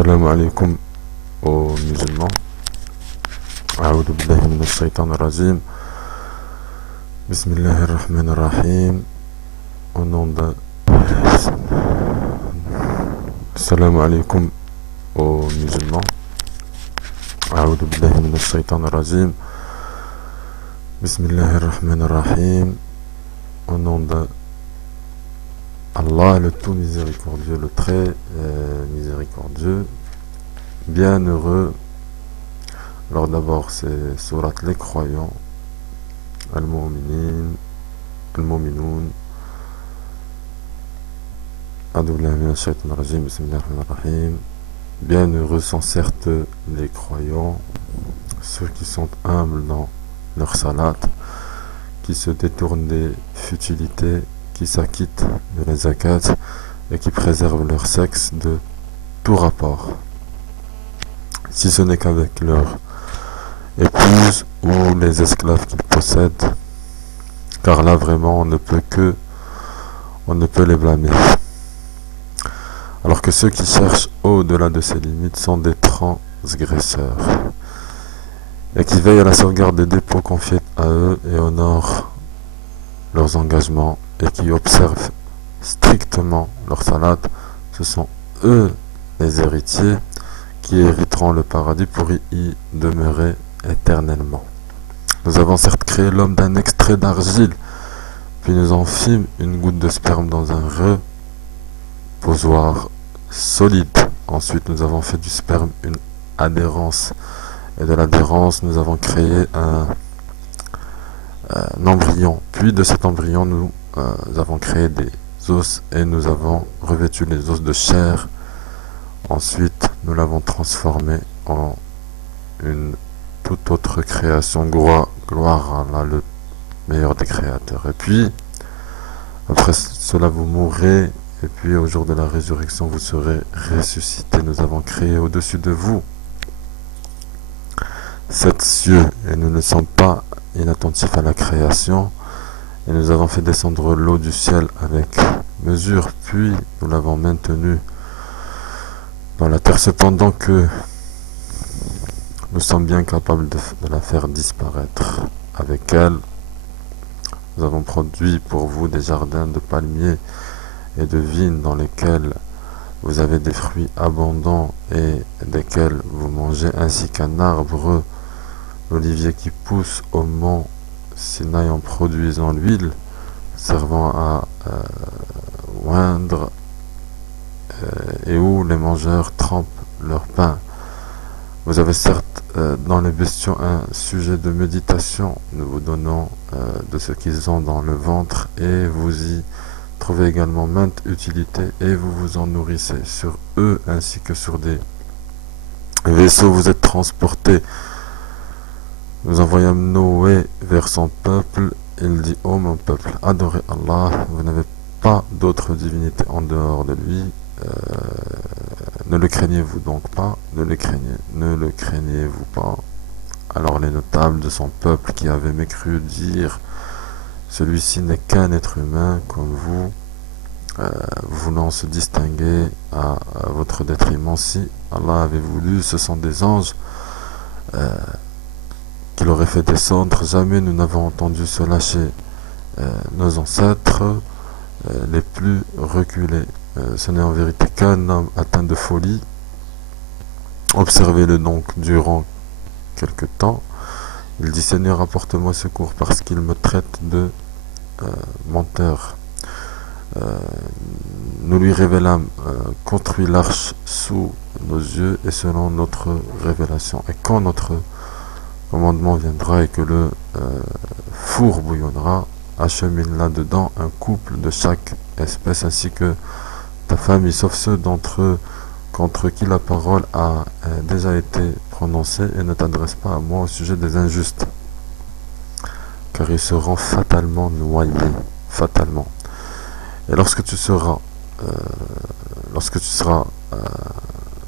Assalamu alaikum aux musulmans. A'udhu billahi minash shaitanir rajim. Bismillahir rahmanir rahim. Au nom de... Assalamu alaikum aux musulmans. A'udhu billahi minash shaitanir rajim. Bismillahir rahmanir rahim. Au nom de Allah, le tout miséricordieux, le très miséricordieux, bienheureux. Alors d'abord c'est surat les croyants, Al-Mu'minin, Al-Mu'minoun, A'udhu billahi minash shaitanir rajim, bismillahir rahmanir rahim. Bienheureux sont certes les croyants, ceux qui sont humbles dans leur salat, qui se détournent des futilités, qui s'acquittent de la zakat et qui préservent leur sexe de tout rapport, si ce n'est qu'avec leur épouse ou les esclaves qu'ils possèdent, car là vraiment on ne peut les blâmer. Alors que ceux qui cherchent au-delà de ces limites sont des transgresseurs et qui veillent à la sauvegarde des dépôts confiés à eux et honorent leurs engagements et qui observent strictement leur salat, ce sont eux les héritiers qui hériteront le paradis pour y demeurer éternellement. Nous avons certes créé l'homme d'un extrait d'argile, puis nous en fîmes une goutte de sperme dans un reposoir solide. Ensuite nous avons fait du sperme une adhérence, et de l'adhérence nous avons créé un embryon, puis de cet embryon nous avons créé des os et nous avons revêtu les os de chair. Ensuite nous l'avons transformé en une toute autre création. Gloire à Allah, le meilleur des créateurs. Et puis après cela vous mourrez, et puis au jour de la résurrection vous serez ressuscités. Nous avons créé au-dessus de vous 7 cieux et nous ne sommes pas inattentifs à la création, et nous avons fait descendre l'eau du ciel avec mesure, puis nous l'avons maintenue dans la terre, cependant que nous sommes bien capables de la faire disparaître. Avec elle nous avons produit pour vous des jardins de palmiers et de vignes dans lesquels vous avez des fruits abondants et desquels vous mangez, ainsi qu'un arbre, l'olivier, qui pousse au mont Sinaï en produisant l'huile servant à oindre, et où les mangeurs trempent leur pain. Vous avez certes dans les bestiaux un sujet de méditation, nous vous donnons de ce qu'ils ont dans le ventre, et vous y trouvez également maintes utilités, et vous vous en nourrissez. Sur eux ainsi que sur des vaisseaux vous êtes transportés. Nous envoyons Noé vers son peuple. Il dit: ô mon peuple, adorez Allah, vous n'avez pas d'autre divinité en dehors de lui. Ne le craignez-vous donc pas, ne le craignez-vous pas. Alors les notables de son peuple qui avaient mécru dirent: celui-ci n'est qu'un être humain comme vous, voulant se distinguer à votre détriment. Si Allah avait voulu, ce sont des anges qu'il aurait fait descendre. Jamais nous n'avons entendu cela chez nos ancêtres les plus reculés. Ce n'est en vérité qu'un homme atteint de folie. Observez-le donc durant quelque temps. Il dit: Seigneur, apporte-moi secours parce qu'il me traite de menteur. Nous lui révélâmes: construis l'arche sous nos yeux et selon notre révélation. Et quand notre commandement viendra et que le four bouillonnera, achemine là-dedans un couple de chaque espèce, ainsi que ta famille, sauf ceux d'entre eux contre qui la parole a déjà été prononcée, et ne t'adresse pas à moi au sujet des injustes, car ils seront fatalement noyés, fatalement. Et lorsque tu seras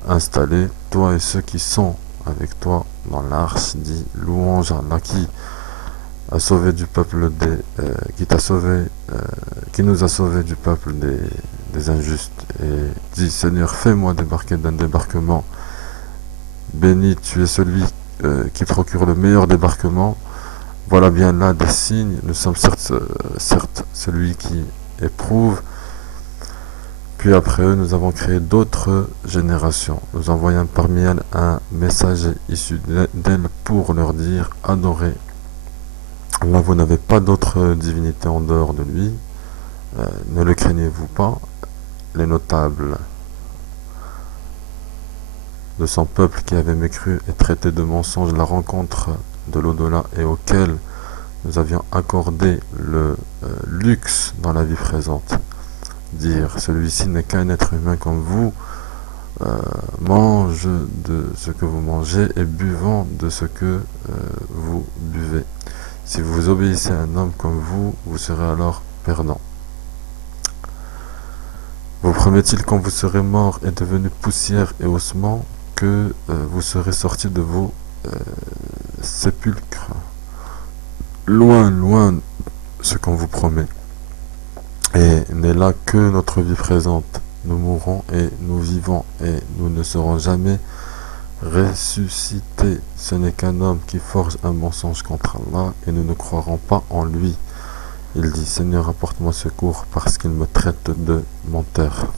installé, toi et ceux qui sont avec toi dans l'arche, dis louange à Allah qui a sauvé du peuple qui nous a sauvé du peuple des des injustes et dit: Seigneur, fais-moi débarquer d'un débarquement. Béni, tu es celui qui procure le meilleur débarquement. Voilà bien là des signes. Nous sommes certes celui qui éprouve. Puis après eux, nous avons créé d'autres générations. Nous envoyons parmi elles un messager issu d'elles pour leur dire: adorez. Là, vous n'avez pas d'autre divinité en dehors de lui. Ne le craignez-vous pas. Les notables de son peuple qui avaient mécru et traité de mensonge la rencontre de l'au-delà et auquel nous avions accordé le luxe dans la vie présente. Dire: celui-ci n'est qu'un être humain comme vous, mange de ce que vous mangez et buvant de ce que vous buvez. Si vous obéissez à un homme comme vous, vous serez alors perdant. Vous promet-il quand vous serez mort et devenu poussière et ossements que vous serez sortis de vos sépulcres? Loin, loin ce qu'on vous promet. Et n'est là que notre vie présente. Nous mourrons et nous vivons et nous ne serons jamais ressuscités. Ce n'est qu'un homme qui forge un mensonge contre Allah et nous ne croirons pas en lui. Il dit: Seigneur, apporte-moi secours parce qu'il me traite de menteur.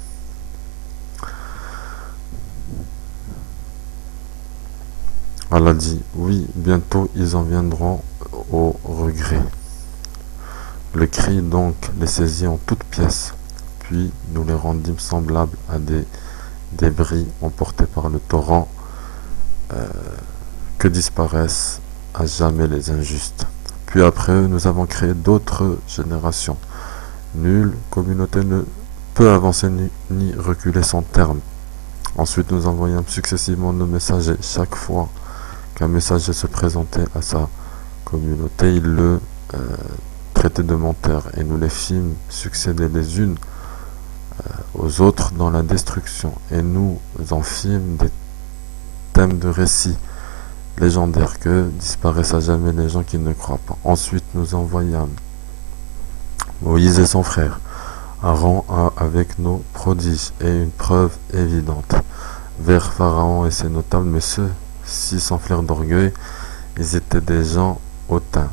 Allah dit: oui, bientôt ils en viendront au regret. Le cri donc les saisit en toutes pièces, puis nous les rendîmes semblables à des débris emportés par le torrent, que disparaissent à jamais les injustes. Puis après eux, nous avons créé d'autres générations. Nulle communauté ne peut avancer ni reculer son terme. Ensuite, nous envoyâmes successivement nos messagers. Chaque fois qu'un messager se présentait à sa communauté, il le traitait de menteur, et nous les fîmes succéder les unes aux autres dans la destruction, et nous en fîmes des thèmes de récits légendaires que disparaissent à jamais les gens qui ne croient pas. Ensuite, nous envoyâmes Moïse et son frère, Aaron avec nos prodiges et une preuve évidente vers Pharaon et ses notables, mais ceux-ci s'enflèrent d'orgueil, ils étaient des gens hautains.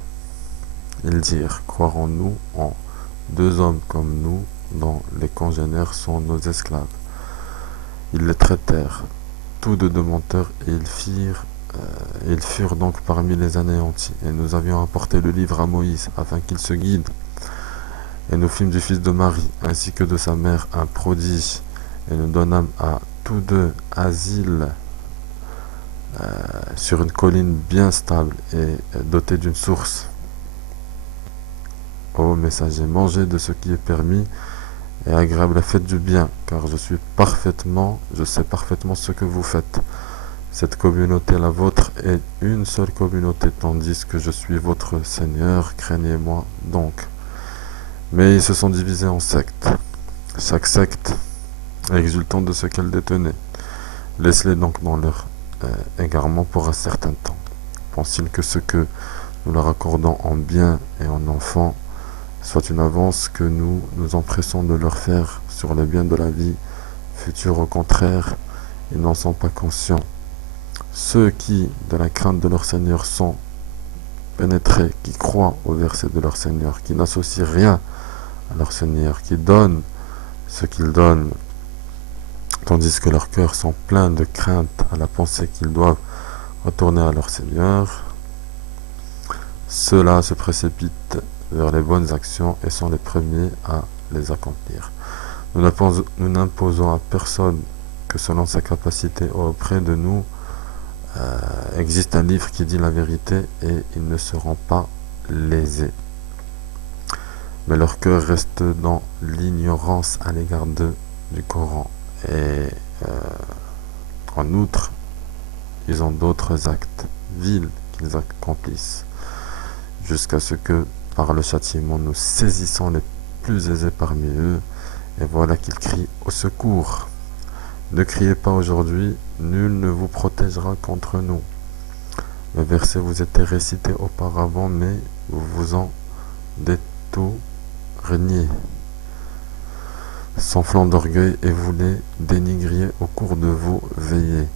Ils dirent: croirons-nous en deux hommes comme nous, dont les congénères sont nos esclaves? Ils les traitèrent tous deux de menteurs, et ils furent donc parmi les anéantis. Et nous avions apporté le livre à Moïse, afin qu'il se guide. Et nous fîmes du fils de Marie, ainsi que de sa mère, un prodige, et nous donnâmes à tous deux asile sur une colline bien stable et dotée d'une source. Ô messager, mangez de ce qui est permis et agréable, et faites du bien, car je sais parfaitement ce que vous faites. Cette communauté, la vôtre, est une seule communauté, tandis que je suis votre Seigneur, craignez-moi donc. Mais ils se sont divisés en sectes, chaque secte exultant de ce qu'elle détenait. Laisse-les donc dans leur égarement pour un certain temps. Pense-t-il que ce que nous leur accordons en bien et en enfants soit une avance que nous nous empressons de leur faire sur le bien de la vie future? Au contraire, ils n'en sont pas conscients. Ceux qui, de la crainte de leur Seigneur, sont pénétrés, qui croient au verset de leur Seigneur, qui n'associent rien à leur Seigneur, qui donnent ce qu'ils donnent, tandis que leurs cœurs sont pleins de crainte à la pensée qu'ils doivent retourner à leur Seigneur, ceux-là se précipitent vers les bonnes actions et sont les premiers à les accomplir. Nous n'imposons à personne que selon sa capacité. Auprès de nous existe un livre qui dit la vérité et ils ne seront pas lésés. Mais leur cœur reste dans l'ignorance à l'égard du Coran. Et en outre, ils ont d'autres actes vils qu'ils accomplissent, jusqu'à ce que, par le châtiment, nous saisissons les plus aisés parmi eux, et voilà qu'ils crient au secours. Ne criez pas aujourd'hui, nul ne vous protégera contre nous. Le verset vous était récité auparavant, mais vous vous en détourniez. s'enflant d'orgueil, et vous les dénigriez au cours de vos veillées.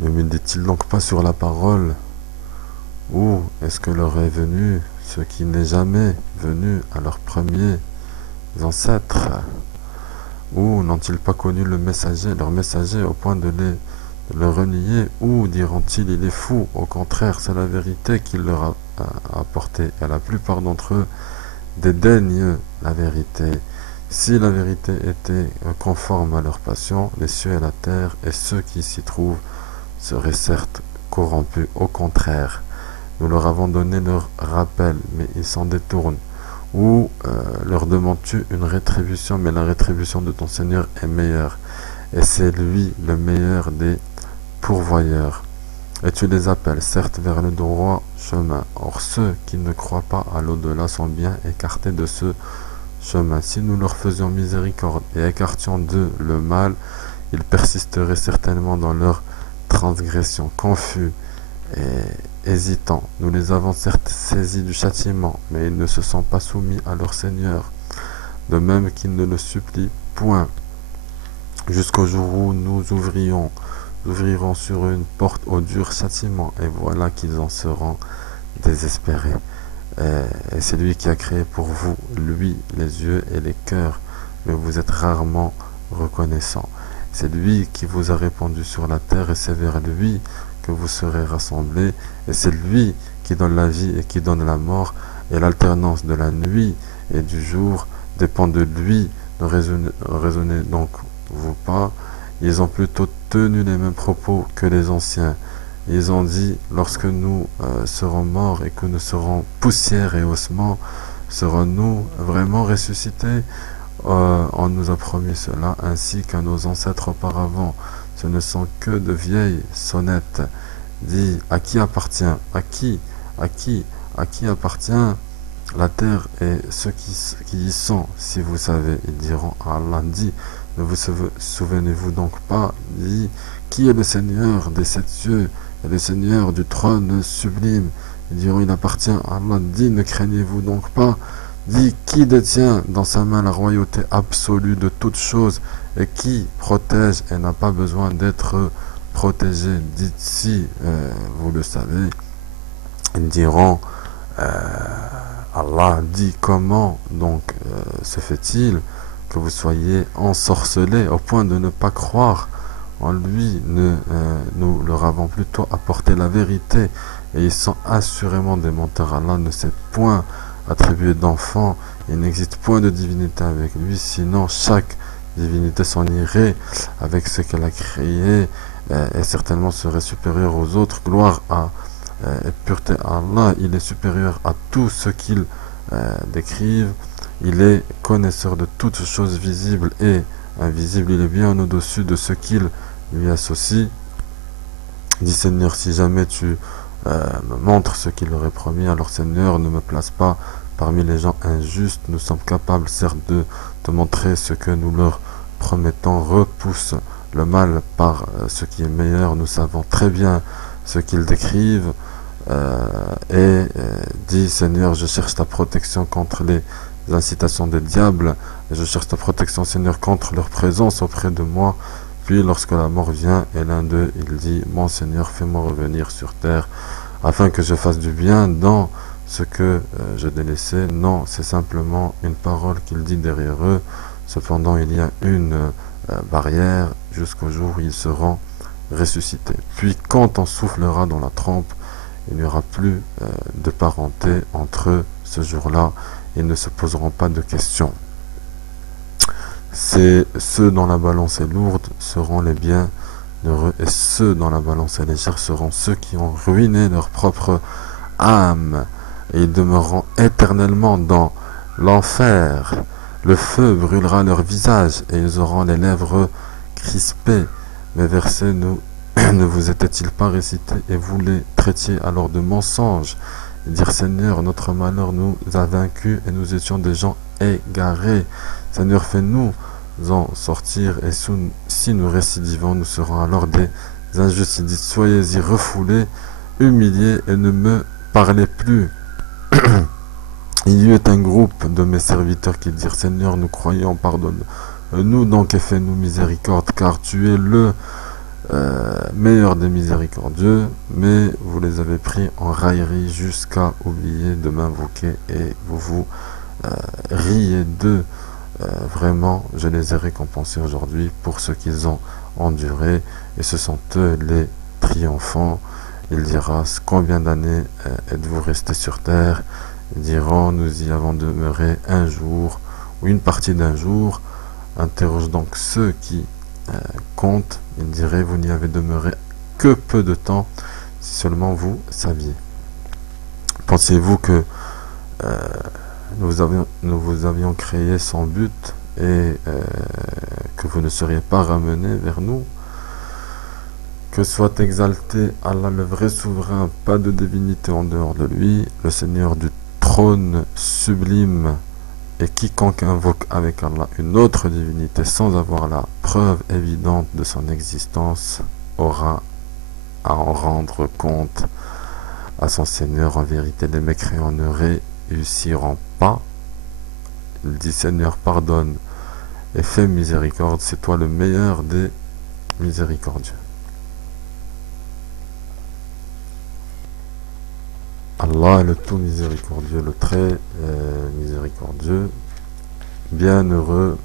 Ne médite-t-il donc pas sur la parole? Ou est-ce que leur est venu ce qui n'est jamais venu à leurs premiers ancêtres? Ou n'ont-ils pas connu leur messager, au point de le renier? Ou diront-ils, il est fou? Au contraire, c'est la vérité qu'il leur a apportée. Et la plupart d'entre eux dédaignent la vérité. Si la vérité était conforme à leur passion, les cieux et la terre et ceux qui s'y trouvent seraient certes corrompus. Au contraire, nous leur avons donné leur rappel, mais ils s'en détournent. Ou leur demandes-tu une rétribution, mais la rétribution de ton Seigneur est meilleure, et c'est lui le meilleur des pourvoyeurs. Et tu les appelles, certes, vers le droit chemin. Or, ceux qui ne croient pas à l'au-delà sont bien écartés de ce chemin. Si nous leur faisions miséricorde et écartions d'eux le mal, ils persisteraient certainement dans leur transgression. Confus et hésitants, nous les avons certes saisis du châtiment, mais ils ne se sont pas soumis à leur Seigneur, de même qu'ils ne le supplient point, jusqu'au jour où nous ouvrirons sur une porte au dur châtiment, et voilà qu'ils en seront désespérés. Et c'est lui qui a créé pour vous, lui, les yeux et les cœurs, mais vous êtes rarement reconnaissants. C'est lui qui vous a répandu sur la terre, et c'est vers lui que vous serez rassemblés, et c'est lui qui donne la vie et qui donne la mort, et l'alternance de la nuit et du jour dépend de lui. Ne raisonnez donc vous pas. Ils ont plutôt tenu les mêmes propos que les anciens. Ils ont dit, lorsque nous serons morts et que nous serons poussière et ossements, serons-nous vraiment ressuscités? On nous a promis cela, ainsi qu'à nos ancêtres auparavant. Ce ne sont que de vieilles sonnettes. Dis, à qui appartient? À qui appartient la terre et ceux qui y sont? Si vous savez, ils diront à Allah. Dit, ne vous souvenez-vous donc pas? Dit, qui est le Seigneur des sept cieux et le Seigneur du trône sublime? Ils diront, il appartient à Allah. Dit, ne craignez-vous donc pas? Dit, qui détient dans sa main la royauté absolue de toutes choses et qui protège et n'a pas besoin d'être protégé? Dites, si vous le savez. Ils diront, Allah dit, comment donc se fait-il que vous soyez ensorcelés au point de ne pas croire en lui? Nous leur avons plutôt apporté la vérité, et ils sont assurément des menteurs. Allah ne s'est point attribué d'enfant, il n'existe point de divinité avec lui, sinon chaque divinité s'en irait avec ce qu'elle a créé, et certainement serait supérieure aux autres. Gloire à et pureté à Allah, il est supérieur à tout ce qu'ils décrivent, il est connaisseur de toutes choses visibles et invisibles, il est bien au-dessus de ce qu'ils lui associent. Dis, Seigneur, si jamais tu me montres ce qu'il leur est promis, alors Seigneur, ne me place pas parmi les gens injustes. Nous sommes capables certes de te montrer ce que nous leur promettons. Repousse le mal par ce qui est meilleur. Nous savons très bien ce qu'ils décrivent. Dis, Seigneur, je cherche ta protection contre les incitations des diables, et je cherche ta protection, Seigneur, contre leur présence auprès de moi. Puis lorsque la mort vient, et l'un d'eux, il dit, mon Seigneur, fais-moi revenir sur terre, afin que je fasse du bien dans ce que je délaissais. Non, c'est simplement une parole qu'il dit derrière eux. Cependant, il y a une barrière jusqu'au jour où ils seront ressuscités. Puis quand on soufflera dans la trompe, il n'y aura plus de parenté entre eux ce jour-là. Ils ne se poseront pas de questions. C'est ceux dont la balance est lourde seront les bienheureux, et ceux dont la balance est légère seront ceux qui ont ruiné leur propre âme, et ils demeureront éternellement dans l'enfer. Le feu brûlera leur visage, et ils auront les lèvres crispées. Mes versets ne vous étaient-ils pas récités, et vous les traitiez alors de mensonges? Et dire, Seigneur, notre malheur nous a vaincus, et nous étions des gens égarés. Seigneur, fais-nous en sortir, et si nous récidivons, nous serons alors des injustes. Il dit, soyez-y refoulés, humiliés, et ne me parlez plus. Il y eut un groupe de mes serviteurs qui dirent, Seigneur, nous croyons, pardonne-nous donc et fais-nous miséricorde, car tu es le meilleur des miséricordieux, mais vous les avez pris en raillerie jusqu'à oublier de m'invoquer et vous vous riez d'eux. Vraiment, je les ai récompensés aujourd'hui pour ce qu'ils ont enduré, et ce sont eux les triomphants. Il dira, combien d'années êtes-vous restés sur terre? Ils diront, nous y avons demeuré un jour ou une partie d'un jour. Interroge donc ceux qui comptent. Il dirait, vous n'y avez demeuré que peu de temps, si seulement vous saviez. Pensez-vous que nous vous avions créé sans but et que vous ne seriez pas ramenés vers nous? Que soit exalté Allah, le vrai souverain, pas de divinité en dehors de lui, le Seigneur du trône sublime, et quiconque invoque avec Allah une autre divinité sans avoir la preuve évidente de son existence aura à en rendre compte à son Seigneur. En vérité, les mécréants ne réussiront pas. Il dit, Seigneur, pardonne et fais miséricorde, c'est toi le meilleur des miséricordieux. Allah est le tout miséricordieux, le très miséricordieux, bienheureux.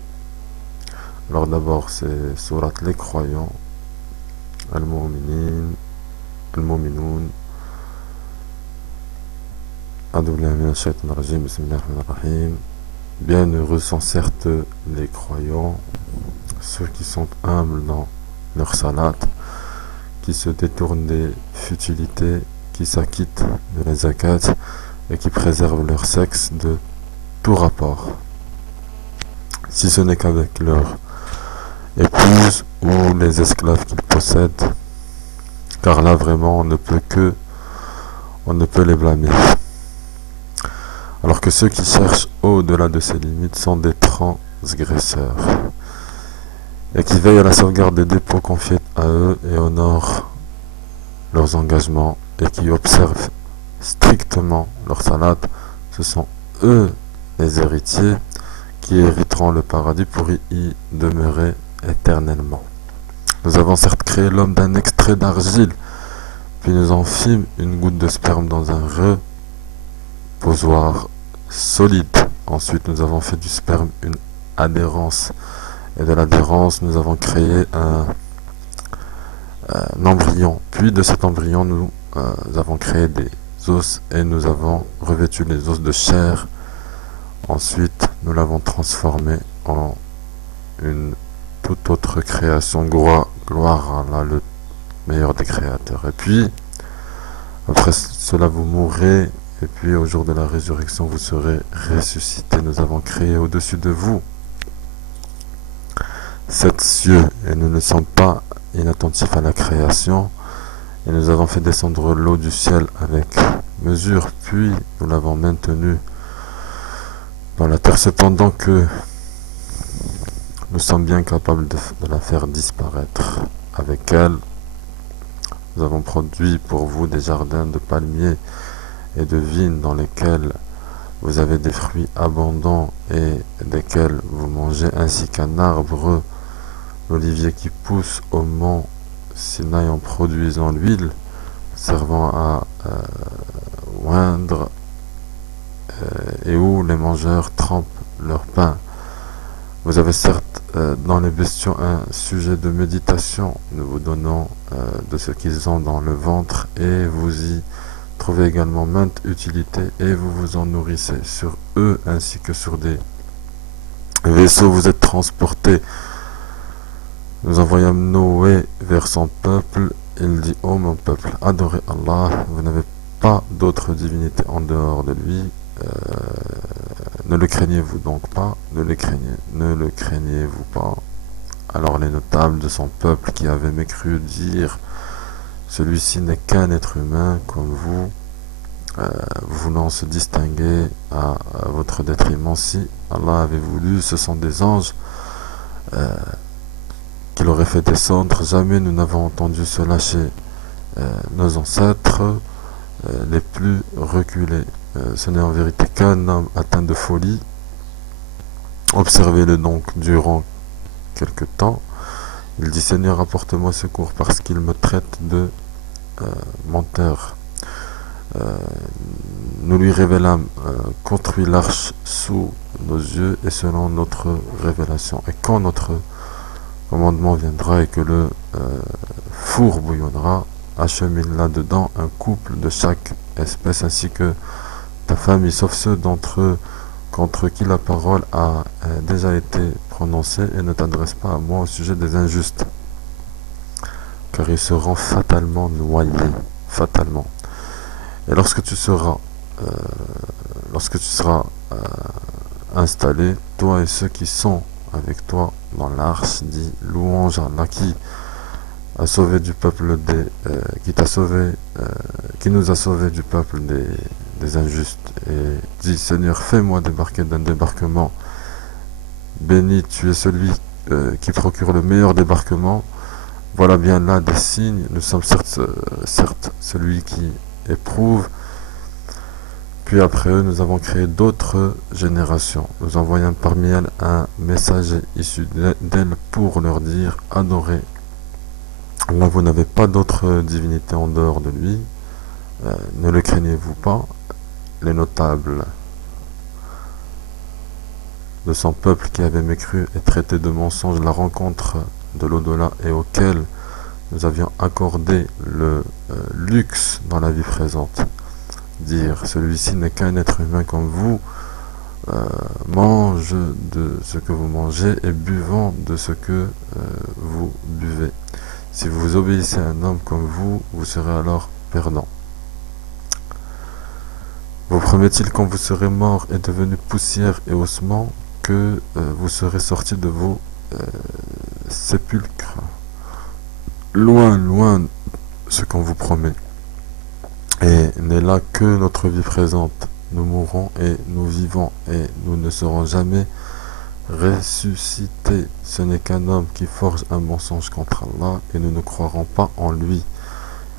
Alors d'abord c'est surat les croyants, Al-Mu'minin, Al-Mu'minoun. Bienheureux sont certes les croyants, ceux qui sont humbles dans leur salat, qui se détournent des futilités, qui s'acquittent de la zakat et qui préservent leur sexe de tout rapport, si ce n'est qu'avec leur épouse ou les esclaves qu'ils possèdent, car là vraiment on ne peut les blâmer. Alors que ceux qui cherchent au-delà de ces limites sont des transgresseurs et qui veillent à la sauvegarde des dépôts confiés à eux et honorent leurs engagements et qui observent strictement leur salat, ce sont eux les héritiers qui hériteront le paradis pour y demeurer éternellement. Nous avons certes créé l'homme d'un extrait d'argile, puis nous en fîmes une goutte de sperme dans un reposoir solide. Ensuite nous avons fait du sperme une adhérence, et de l'adhérence nous avons créé un embryon. Puis de cet embryon nous avons créé des os et nous avons revêtu les os de chair. Ensuite nous l'avons transformé en une toute autre création. Gloire à Allah, le meilleur des créateurs. Et puis après cela vous mourrez, et puis au jour de la résurrection vous serez ressuscités. Nous avons créé au-dessus de vous 7 cieux et nous ne sommes pas inattentifs à la création, et nous avons fait descendre l'eau du ciel avec mesure, puis nous l'avons maintenue dans la terre, cependant que nous sommes bien capables de la faire disparaître. Avec elle nous avons produit pour vous des jardins de palmiers et de vignes dans lesquels vous avez des fruits abondants et desquels vous mangez, ainsi qu'un arbre, l'olivier qui pousse au mont Sinaï en produisant l'huile servant à oindre, et où les mangeurs trempent leur pain. Vous avez certes dans les bestiaux un sujet de méditation, nous vous donnons de ce qu'ils ont dans le ventre, et vous y trouvez également maintes utilités, et vous vous en nourrissez sur eux ainsi que sur des vaisseaux. Vous êtes transportés. Nous envoyons Noé vers son peuple. Il dit, ô mon peuple, adorez Allah, vous n'avez pas d'autre divinité en dehors de lui. Ne le craignez-vous donc pas? Ne le craignez-vous pas? Alors les notables de son peuple qui avaient mécru dirent, celui-ci n'est qu'un être humain comme vous, voulant se distinguer à votre détriment. Si Allah avait voulu, ce sont des anges qu'il aurait fait descendre. Jamais nous n'avons entendu cela chez nos ancêtres les plus reculés. ce n'est en vérité qu'un homme atteint de folie. Observez-le donc durant quelque temps. Il dit, Seigneur, apporte-moi secours parce qu'il me traite de menteur. Nous lui révélâmes, construit l'arche sous nos yeux et selon notre révélation. Et quand notre commandement viendra et que le four bouillonnera, achemine là-dedans un couple de chaque espèce ainsi que ta famille, sauf ceux d'entre eux contre qui la parole a déjà été prononcée, et ne t'adresse pas à moi au sujet des injustes, car ils seront fatalement noyés, fatalement. Et lorsque tu seras installé, toi et ceux qui sont avec toi dans l'arche, dit louange à Allah qui a sauvé du peuple qui nous a sauvé du peuple des injustes, et dit Seigneur, fais-moi débarquer d'un débarquement. Béni, tu es celui qui procure le meilleur débarquement. Voilà bien là des signes. Nous sommes certes celui qui éprouve. Puis après eux, nous avons créé d'autres générations. Nous envoyons parmi elles un messager issu d'elles pour leur dire, adorez. Là, vous n'avez pas d'autre divinité en dehors de lui. Ne le craignez-vous pas? Les notables de son peuple qui avaient mécru et traité de mensonge la rencontre de l'au-delà et auquel nous avions accordé le luxe dans la vie présente. Dire, celui-ci n'est qu'un être humain comme vous, mange de ce que vous mangez et buvant de ce que vous buvez. Si vous obéissez à un homme comme vous, vous serez alors perdant. Vous promet-il quand vous serez mort et devenu poussière et ossement que vous serez sortis de vos sépulcres? Loin, loin ce qu'on vous promet. Et n'est là que notre vie présente. Nous mourrons et nous vivons et nous ne serons jamais ressuscités. Ce n'est qu'un homme qui forge un mensonge contre Allah et nous ne croirons pas en lui.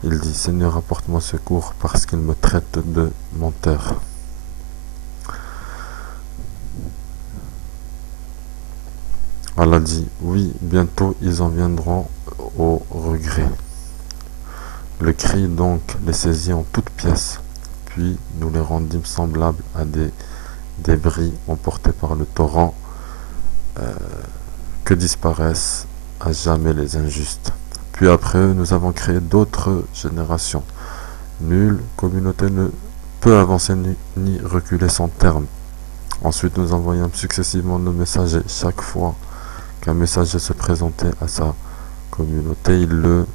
Il dit, Seigneur, apporte-moi secours parce qu'il me traite de menteur. Allah dit, oui, bientôt ils en viendront au regret. Le cri donc les saisit en toutes pièces, puis nous les rendîmes semblables à des débris emportés par le torrent, que disparaissent à jamais les injustes. Puis après eux, nous avons créé d'autres générations. Nulle communauté ne peut avancer ni reculer sans terme. Ensuite, nous envoyâmes successivement nos messagers. Chaque fois qu'un messager se présentait à sa communauté, il le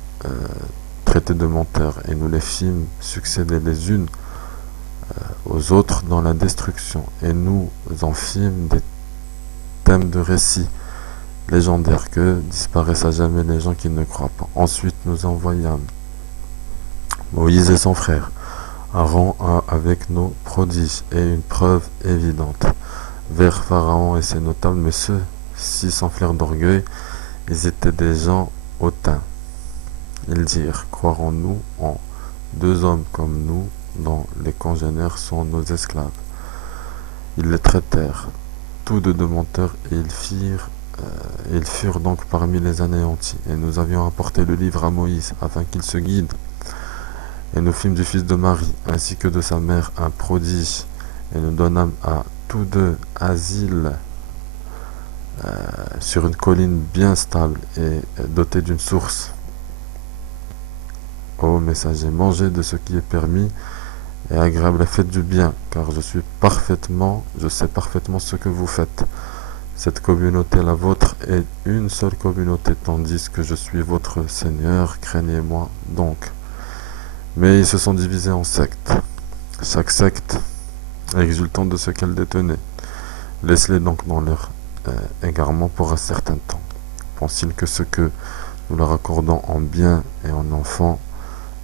traitait de menteur, et nous les fîmes succéder les unes aux autres dans la destruction, et nous en fîmes des thèmes de récits légendaires que disparaissent à jamais les gens qui ne croient pas. Ensuite, nous envoyâmes Moïse et son frère, Aaron avec nos prodiges et une preuve évidente vers Pharaon et ses notables, mais ceux-ci s'enflèrent d'orgueil, ils étaient des gens hautains. Ils dirent, croirons-nous en deux hommes comme nous, dont les congénères sont nos esclaves. Ils les traitèrent tous deux de menteurs, et ils furent donc parmi les anéantis. Et nous avions apporté le livre à Moïse, afin qu'il se guide. Et nous fîmes du fils de Marie, ainsi que de sa mère, un prodige, et nous donnâmes à tous deux asile sur une colline bien stable et dotée d'une source. Ô messager, mangez de ce qui est permis et agréable et faites du bien, car je sais parfaitement ce que vous faites. Cette communauté, la vôtre, est une seule communauté, tandis que je suis votre Seigneur, craignez-moi donc. Mais ils se sont divisés en sectes, chaque secte exultant de ce qu'elle détenait. Laisse-les donc dans leur égarement pour un certain temps. Pense-t-il que ce que nous leur accordons en bien et en enfants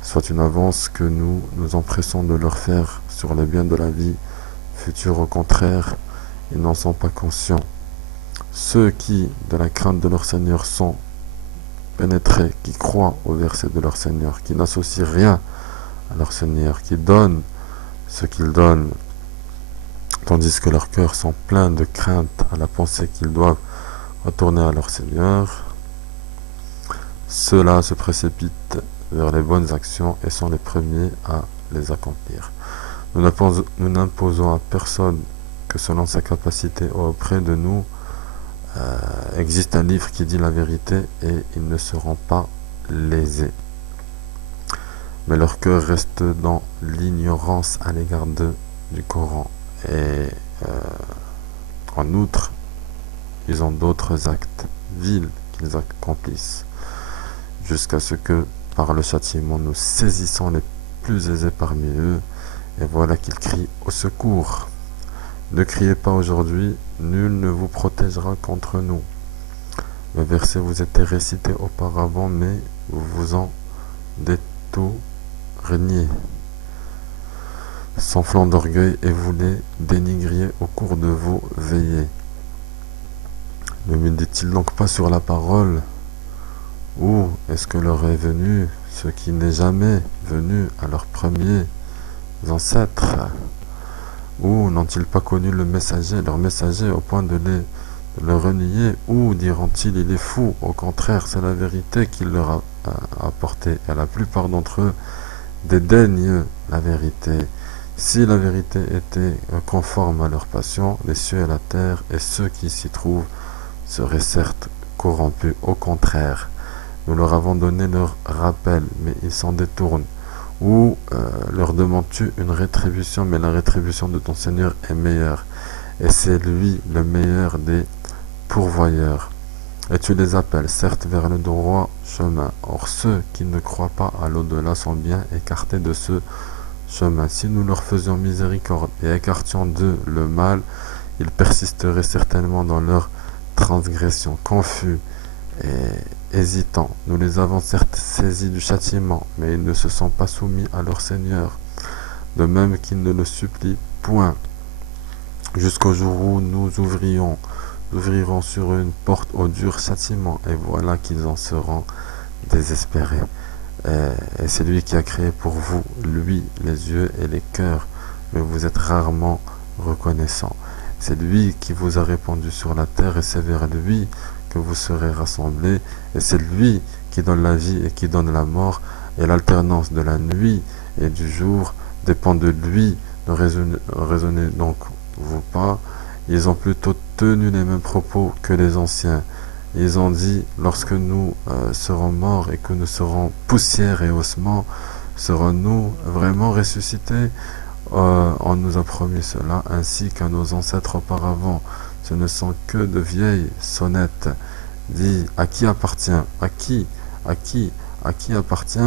soit une avance que nous nous empressons de leur faire sur les biens de la vie future? Au contraire, ils n'en sont pas conscients. Ceux qui, de la crainte de leur Seigneur, sont pénétrés, qui croient au verset de leur Seigneur, qui n'associent rien à leur Seigneur, qui donnent ce qu'ils donnent, tandis que leurs cœurs sont pleins de crainte à la pensée qu'ils doivent retourner à leur Seigneur, ceux-là se précipitent vers les bonnes actions et sont les premiers à les accomplir. Nous n'imposons à personne que selon sa capacité auprès de nous existe un livre qui dit la vérité et ils ne seront pas lésés. Mais leur cœur reste dans l'ignorance à l'égard du Coran. Et en outre, ils ont d'autres actes vils qu'ils accomplissent, jusqu'à ce que, par le châtiment, nous saisissons les plus aisés parmi eux, et voilà qu'ils crient au secours. Ne criez pas aujourd'hui, nul ne vous protégera contre nous. Le verset vous était récité auparavant, mais vous vous en détourniez, s'enflant d'orgueil, et vous les dénigriez au cours de vos veillées. Ne médite-t-il donc pas sur la parole? Ou est-ce que leur est venu ce qui n'est jamais venu à leurs premiers ancêtres? Ou n'ont-ils pas connu leur messager, au point de le renier? Ou diront-ils, il est fou? Au contraire, c'est la vérité qu'il leur a apportée. Et la plupart d'entre eux dédaignent la vérité. Si la vérité était conforme à leur passion, les cieux et la terre et ceux qui s'y trouvent seraient certes corrompus. Au contraire, nous leur avons donné leur rappel, mais ils s'en détournent. Ou leur demandes-tu une rétribution, mais la rétribution de ton Seigneur est meilleure, et c'est lui le meilleur des pourvoyeurs. Et tu les appelles, certes, vers le droit chemin. Or, ceux qui ne croient pas à l'au-delà sont bien écartés de ce chemin. Si nous leur faisions miséricorde et écartions d'eux le mal, ils persisteraient certainement dans leur transgression, confus et hésitants. Nous les avons certes saisis du châtiment, mais ils ne se sont pas soumis à leur Seigneur, de même qu'ils ne le supplient point, jusqu'au jour où nous ouvrirons sur eux une porte au dur châtiment, et voilà qu'ils en seront désespérés. Et c'est lui qui a créé pour vous, lui, les yeux et les cœurs, mais vous êtes rarement reconnaissants. C'est lui qui vous a répandu sur la terre, et c'est vers lui que vous serez rassemblés, et c'est lui qui donne la vie et qui donne la mort, et l'alternance de la nuit et du jour dépend de lui. Ne raisonnez donc vous pas. Ils ont plutôt tenu les mêmes propos que les anciens. Ils ont dit, lorsque nous serons morts et que nous serons poussière et ossements, serons-nous vraiment ressuscités? On nous a promis cela, ainsi qu'à nos ancêtres auparavant. Ce ne sont que de vieilles sonnettes. Dis, à qui appartient? À qui appartient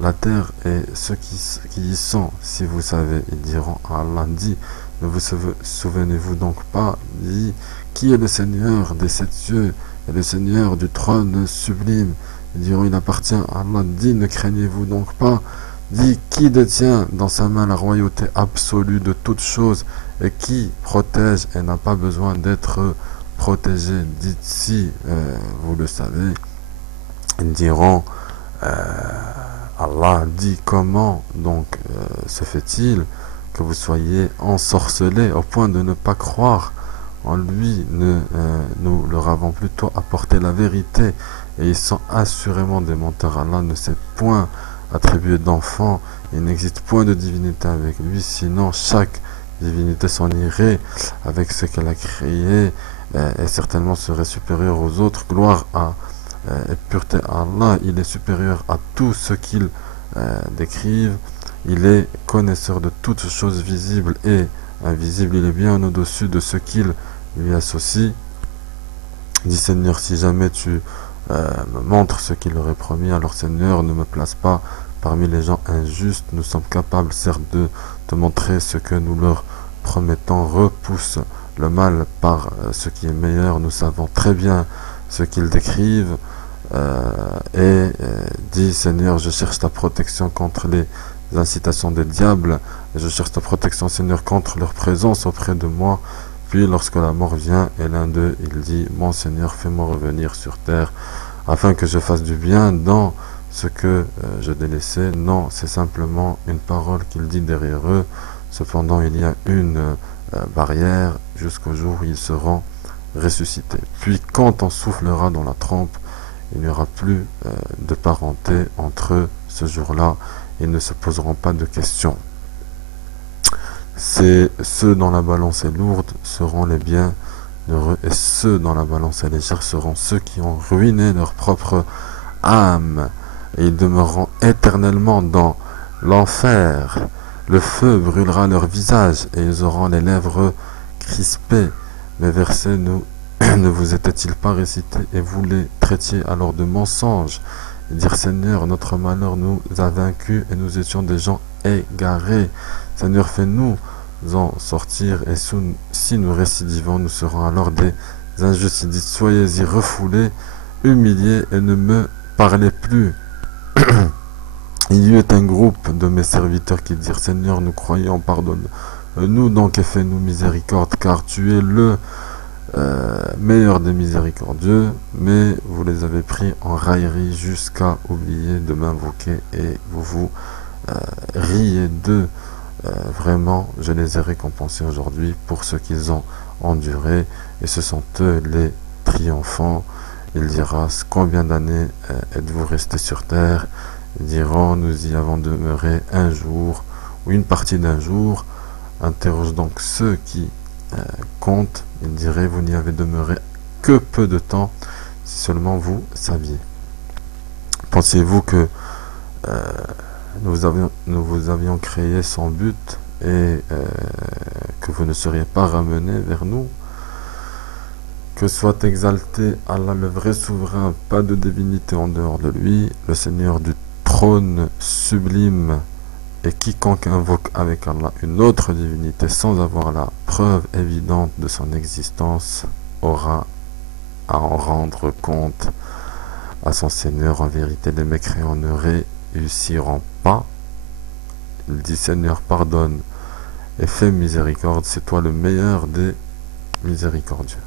la terre et ceux qui y sont? Si vous savez, ils diront à Allah. Dit, ne vous souvenez-vous donc pas? Dit, qui est le Seigneur des sept cieux et le Seigneur du trône sublime? Ils diront, il appartient à Allah. Dit, ne craignez-vous donc pas? Dit, qui détient dans sa main la royauté absolue de toutes choses et qui protège et n'a pas besoin d'être protégé? Dites, si vous le savez. Ils diront, Allah dit, comment donc se fait-il que vous soyez ensorcelés au point de ne pas croire en lui? Nous leur avons plutôt apporté la vérité, et ils sont assurément des menteurs. Allah ne s'est point attribué d'enfant, il n'existe point de divinité avec lui, sinon chaque divinité s'en irait avec ce qu'elle a créé et certainement serait supérieure aux autres. Gloire à et pureté à Allah, il est supérieur à tout ce qu'ils décrivent, il est connaisseur de toutes choses visibles et invisibles, il est bien au-dessus de ce qu'ils lui associent. Dis, Seigneur, si jamais tu me montres ce qu'il leur est promis, alors Seigneur, ne me place pas parmi les gens injustes. Nous sommes capables certes de te montrer ce que nous leur promettons. Repousse le mal par ce qui est meilleur. Nous savons très bien ce qu'ils décrivent. Dis, Seigneur, je cherche ta protection contre les incitations des diables, et je cherche ta protection, Seigneur, contre leur présence auprès de moi. Puis lorsque la mort vient, et l'un d'eux, il dit, mon Seigneur, fais-moi revenir sur terre, afin que je fasse du bien dans ce que je délaissais. Non, c'est simplement une parole qu'il dit derrière eux. Cependant, il y a une barrière jusqu'au jour où ils seront ressuscités. Puis quand on soufflera dans la trompe, il n'y aura plus de parenté entre eux ce jour-là. Ils ne se poseront pas de questions. C'est ceux dont la balance est lourde seront les bienheureux, et ceux dont la balance est légère seront ceux qui ont ruiné leur propre âme, et ils demeureront éternellement dans l'enfer. Le feu brûlera leur visage, et ils auront les lèvres crispées. Mes versets ne vous étaient-ils pas récités, et vous les traitiez alors de mensonges, et dire Seigneur, notre malheur nous a vaincus, et nous étions des gens égarés. Seigneur, fais-nous en sortir, et si nous récidivons, nous serons alors des injustes. Il dit, soyez-y refoulés, humiliés, et ne me parlez plus. Il y eut un groupe de mes serviteurs qui dirent, Seigneur, nous croyons, pardonne-nous donc et fais-nous miséricorde, car tu es le meilleur des miséricordieux, mais vous les avez pris en raillerie jusqu'à oublier de m'invoquer, et vous vous riez d'eux. Vraiment, je les ai récompensés aujourd'hui pour ce qu'ils ont enduré, et ce sont eux les triomphants. Il dira, combien d'années êtes-vous restés sur terre? Ils diront, nous y avons demeuré un jour, ou une partie d'un jour. Interroge donc ceux qui comptent. Ils diraient, vous n'y avez demeuré que peu de temps, si seulement vous saviez. Pensez-vous que nous vous avions créé sans but, et que vous ne seriez pas ramenés vers nous? Que soit exalté Allah, le vrai souverain, pas de divinité en dehors de lui, le Seigneur du trône sublime, et quiconque invoque avec Allah une autre divinité sans avoir la preuve évidente de son existence aura à en rendre compte à son Seigneur. En vérité, les mécréants ne réussiront pas. Il dit, Seigneur, pardonne et fais miséricorde, c'est toi le meilleur des miséricordieux.